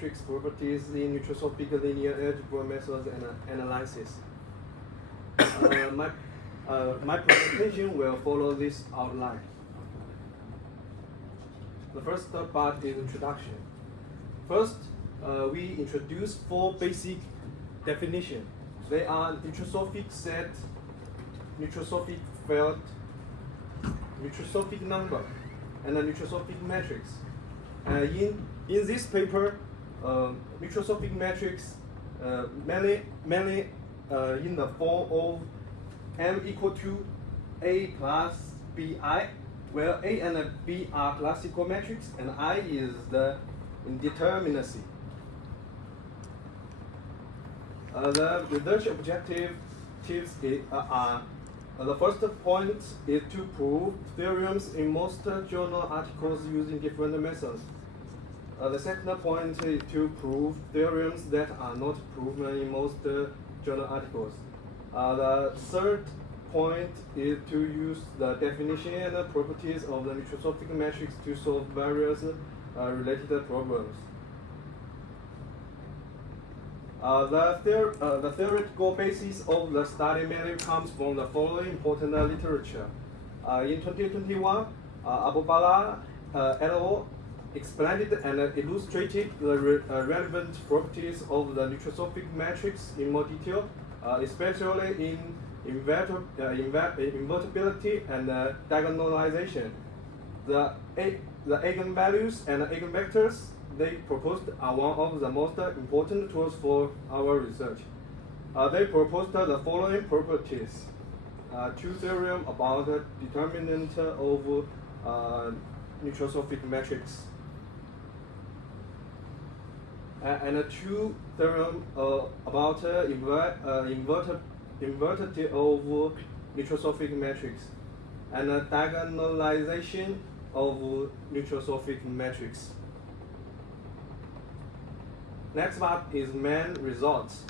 matrix properties in nucleosophic linear algebra methods and analysis. My presentation will follow this outline. The first part is introduction. First, we introduce 4 basic definitions. They are nucleosophic set, nucleosophic field, nucleosophic number, and a nucleosophic matrix. In this paper, nucleosophic matrix mainly in the form of M equal to A plus Bi, where A and B are classical matrix and I is the indeterminacy. The research objectives are the first point is to prove theorems in most journal articles using different methods. The second point is to prove theorems that are not proven in most journal articles. The third point is to use the definition and properties of the nucleosophic matrix to solve various related problems. The theoretical basis of the study mainly comes from the following important literature. In 2021, Abu Bala et al. Explained and illustrated the relevant properties of the nucleosophic matrix in more detail, especially in invertibility and diagonalization. The eigenvalues and eigenvectors they proposed are one of the most important tools for our research. They proposed the following properties: 2 theorems about the determinant of nucleosophic matrix, and 2 theorems about invertibility of nucleosophic matrix, and a diagonalization of nucleosophic matrix. Next part is main results.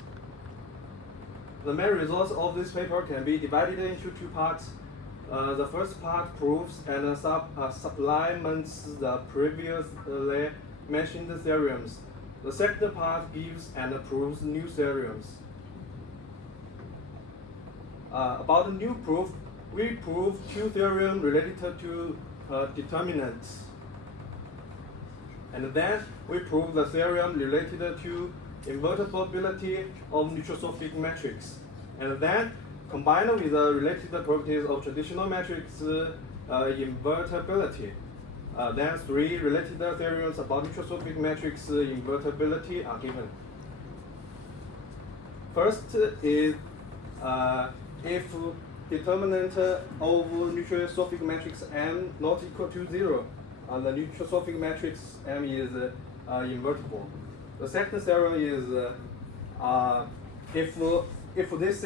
The main results of this paper can be divided into 2 parts. The first part proves and supplements the previously mentioned theorems. The second part gives and proves new theorems. About the new proof, we prove 2 theorems related to determinants. And then we prove the theorem related to invertibility of nucleosophic matrix. And then combined with the related properties of traditional matrix invertibility. Then 3 related theorems about nucleosophic matrix invertibility are given. First is if determinant of nucleosophic matrix M not equal to 0, the nucleosophic matrix M is invertible. The second theorem is if this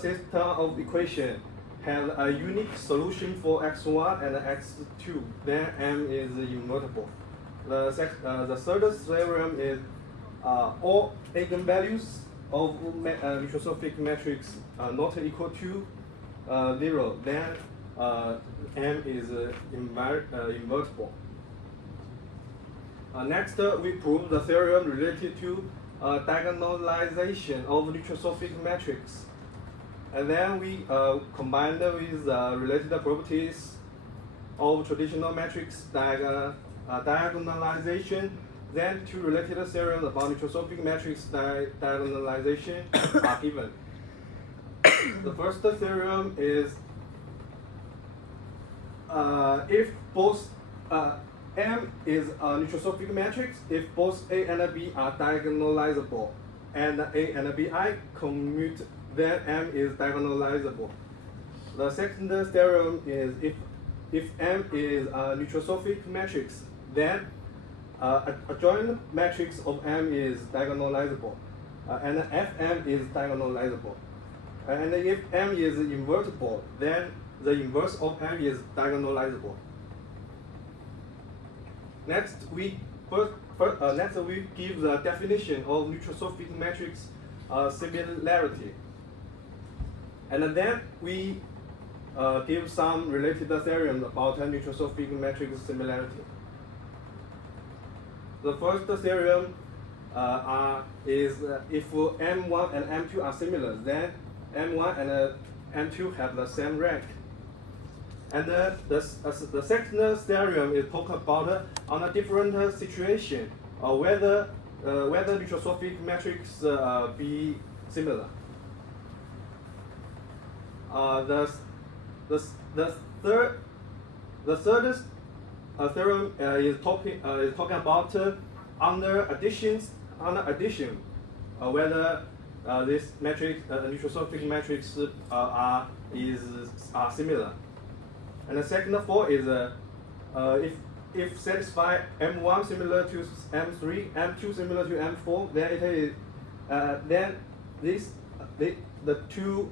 system of equation has a unique solution for x1 and x2, then M is invertible. The third theorem is all eigenvalues of nucleosophic matrix not equal to 0, then M is invertible. Next, we prove the theorem related to diagonalization of nucleosophic matrix. And then we combine with the related properties of traditional matrix diagonalization. Then 2 related theorems about nucleosophic matrix diagonalization are given. The first theorem is if both M is a nucleosophic matrix, if both A and B are diagonalizable, and A and Bi commute, then M is diagonalizable. The second theorem is if M is a nucleosophic matrix, then a adjoint matrix of M is diagonalizable, and Fm is diagonalizable. And if M is invertible, then the inverse of M is diagonalizable. Next, we give the definition of nucleosophic matrix similarity. And then we give some related theorems about nucleosophic matrix similarity. The first theorem if M1 and M2 are similar, then M1 and M2 have the same rank. And the second theorem is talk about on a different situation, whether neutral-sophic matrix be similar. The third theorem is talking about under addition, whether this matrix, neutral-sophic matrix, are similar. And the second form is if satisfy M1 similar to M3, M2 similar to M4, then it is the two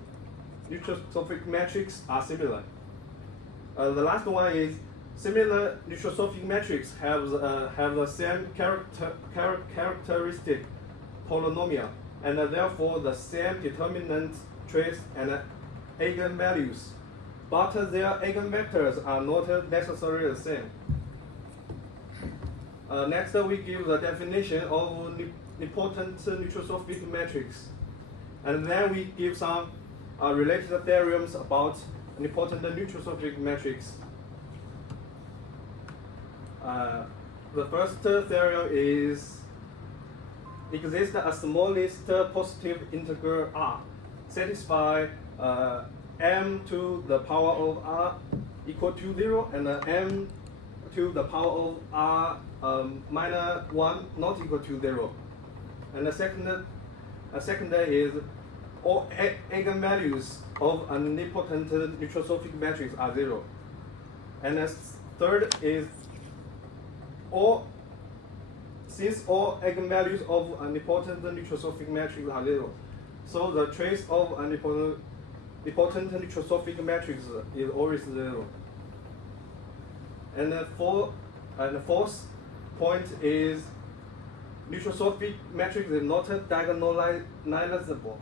neutral-sophic matrices are similar. The last one is similar neutral-sophic matrix have the same characteristic polynomial, and therefore the same determinant trace and eigenvalues, but their eigenvectors are not necessarily the same. Next, we give the definition of important neutral-sophic matrix, and then we give some related theorems about important neutral-sophic matrix. The first theorem is exists a smallest positive integer r, satisfy m to the power of r equal to 0 and m to the power of r minus 1 not equal to 0. And the second is all eigenvalues of an important neutral-sophic matrix are 0. And the third is since all eigenvalues of an important neutral-sophic matrix are 0, so the trace of an important neutral-sophic matrix is always 0. And the fourth point is neutral-sophic matrix is not diagonalizable.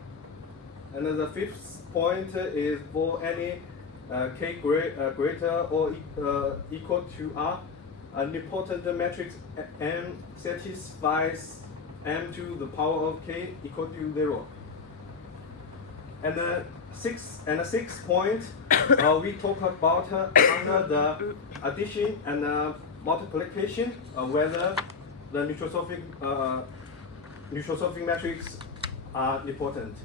And the fifth point is for any k greater or equal to r, an important matrix M satisfies m to the power of k equal to 0. And the sixth point, we talk about under the addition and multiplication, whether the neutral-sophic matrix are important.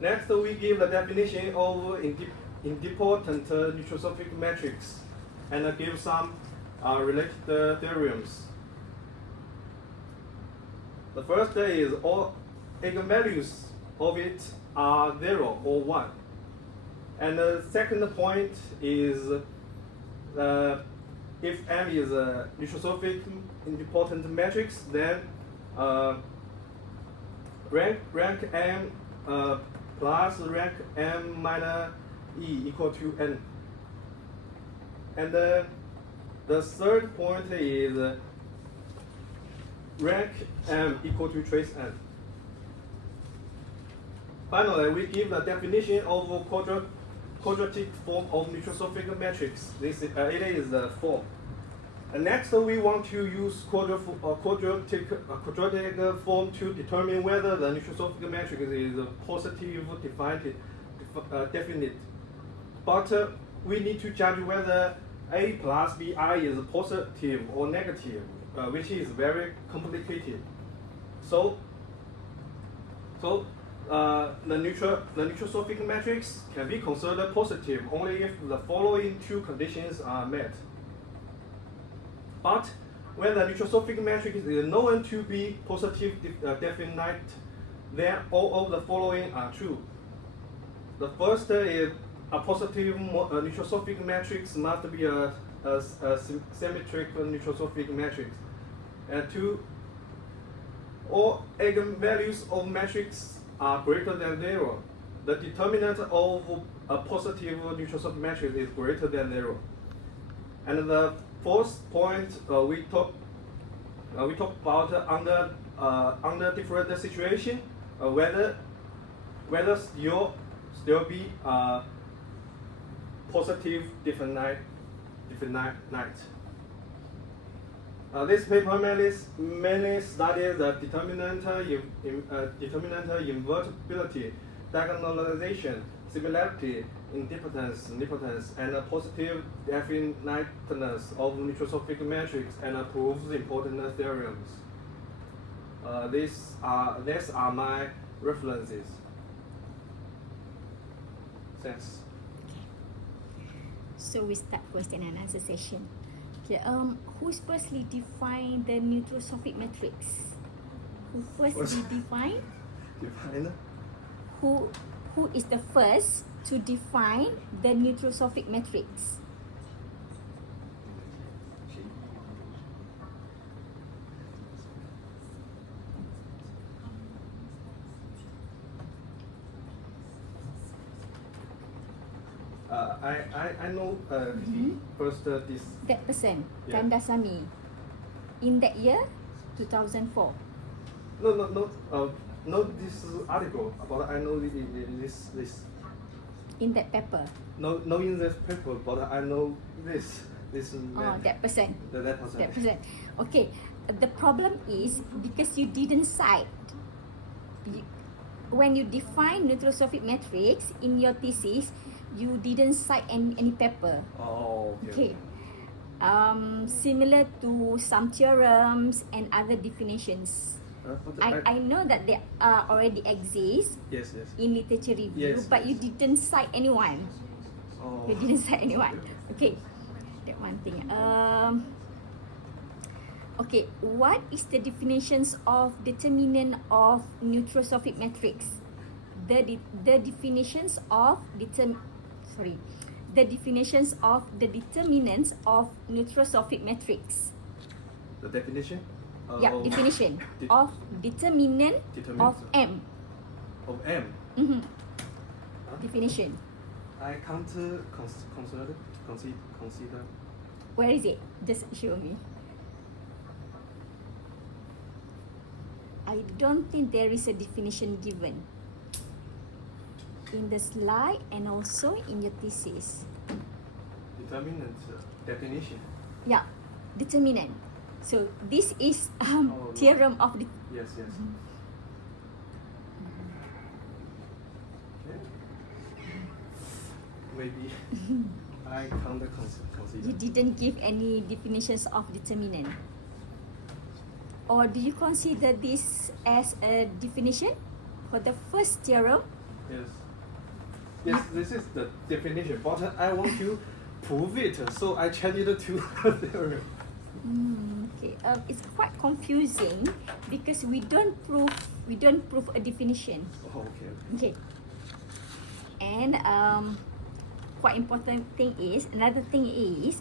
Next, we give the definition of idempotent neutral-sophic matrix and give some related theorems. The first is all eigenvalues of it are 0 or 1. And the second point is if M is a neutral-sophic idempotent matrix, then rank M plus rank M minus E equal to N. And the third point is rank M equal to trace N. Finally, we give the definition of quadratic form of neutral-sophic matrix. It is the form. And next, we want to use quadratic form to determine whether the neutral-sophic matrix is positive definite. But we need to judge whether A plus BI is positive or negative, which is very complicated. So the neutral-sophic matrix can be considered positive only if the following two conditions are met. But when the neutral-sophic matrix is known to be positive definite, then all of the following are true. The first is a positive neutral-sophic matrix must be a symmetric neutral-sophic matrix. And two, all eigenvalues of matrix are greater than 0. The determinant of a positive neutral-sophic matrix is greater than 0. And the fourth point, we talk about under different situation, whether still be positive definite. This paper mainly studies the determinant invertibility, diagonalization, similarity, independence, nilpotence, and positive definiteness of nucleosophic matrix, and proves important theorems. These are my references. Thanks. So we start question and answer session. Okay, who's firstly defined the nucleosophic matrix? Who firstly define? Define? Who is the first to define the nucleosophic matrix? I know first this. That person, Yeah. Kandasamy, in that year, 2004. No, this article, but I know this. In that paper. No, in this paper, but I know this Oh, man. that person. That person. That person. Okay, the problem is because you didn't cite. When you define nucleosophic matrix in your thesis, you didn't cite any paper. Oh, Okay. Similar to some theorems and other definitions. I know that they already exist Yes. in literature review, Yes, but you yes. didn't cite anyone. Oh. You didn't cite anyone. Okay, that one thing. Okay, what is the definitions of determinant of nucleosophic matrix? The definitions of the definitions of the determinants of nucleosophic matrix. The definition? Yeah, definition of determinant of M. Of M. Mm-hmm. Huh? Definition. I can't consider. Where is it? Just show me. I don't think there is a definition given in the slide and also in your thesis. Determinant definition. Yeah, determinant. So this is no. theorem of the. Yes. Okay. Maybe I can't consider. You didn't give any definitions of determinant. Or do you consider this as a definition for the first theorem? Yes, this is the definition, but I want to prove it, so I changed it to theorem. Okay, it's quite confusing because we don't prove a definition. Oh, okay. Okay, and quite important thing is another thing is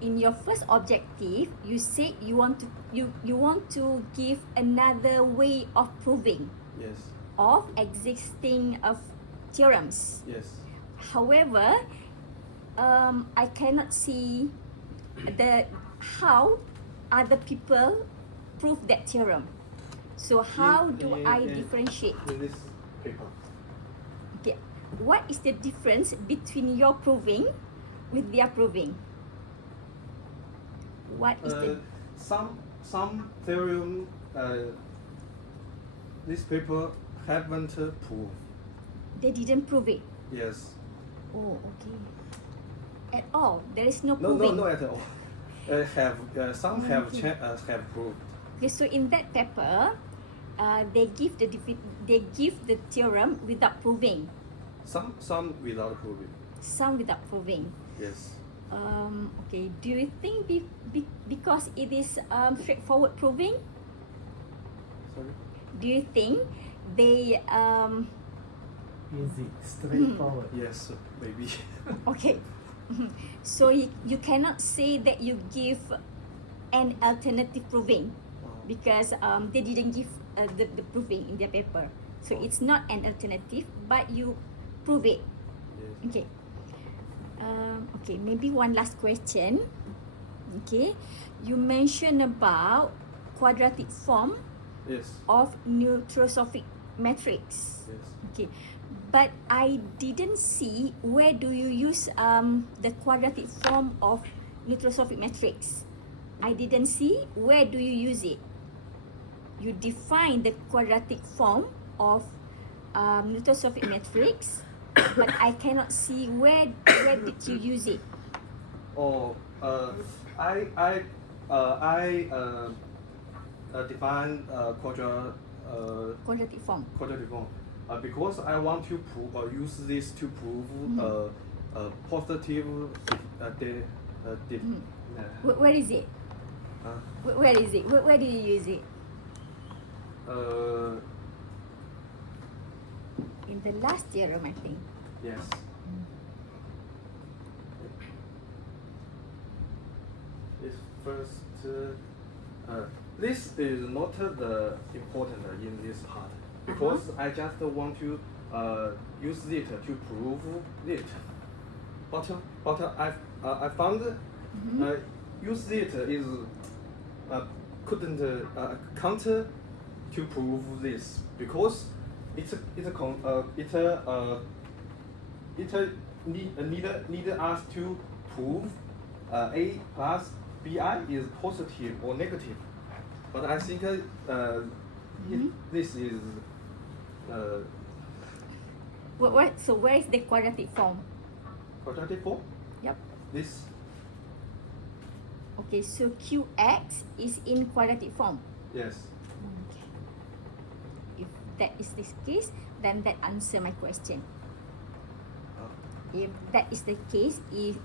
in your first objective you said you want to give another way of proving Yes. of existing theorems. Yes. However, I cannot see how other people prove that theorem. So how do I differentiate? In this paper. Okay, what is the difference between your proving with their proving? What is the some theorem this paper haven't proved. they didn't prove it? Yes. Oh, okay. At all, there is no No, proving. no, at all. Some have proved. Okay, so in that paper, they give the theorem without proving. Some without proving. Some without proving. Yes. Okay. Do you think because it is straightforward proving? Sorry. Do you think they Easy, straightforward. Yes, maybe. okay? So you cannot say that you give an alternative proving because they didn't give the proving in their paper. So it's not an alternative, but you prove it. Yes. Okay. Okay, maybe one last question. Okay, you mentioned about quadratic form Yes. of nucleosophic matrix. Yes. Okay, but I didn't see where do you use the quadratic form of nucleosophic matrix. I didn't see. Where do you use it? You define the quadratic form of nucleosophic matrix, but I cannot see where did you use it. Oh, I define Quadratic form. quadratic form because I want to use this to prove positive Where is it? Where is it? Where do you use it? In the last theorem, I think. Yes. It's first. This is not the important in this part because I just want to use it to prove it. But I found use it is can't to prove this because it need us to prove A plus BI is positive or negative. But I think this is So where is the quadratic form? quadratic form. Yep. This. Okay, so QX is in quadratic form. Yes. Okay. If that is the case, then that answer my question. If that is the case, if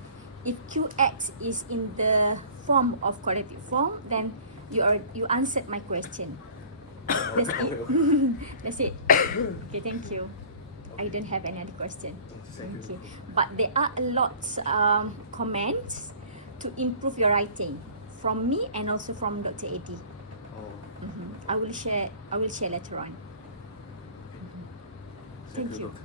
QX is in the form of quadratic form, then you answered my question. That's it. That's it. Okay, thank you. I don't have any other question. Thank you. Okay, but there are a lot comments to improve your writing from me and also from Dr. Eddie. Oh. I will share later on. Thank you. Doctor.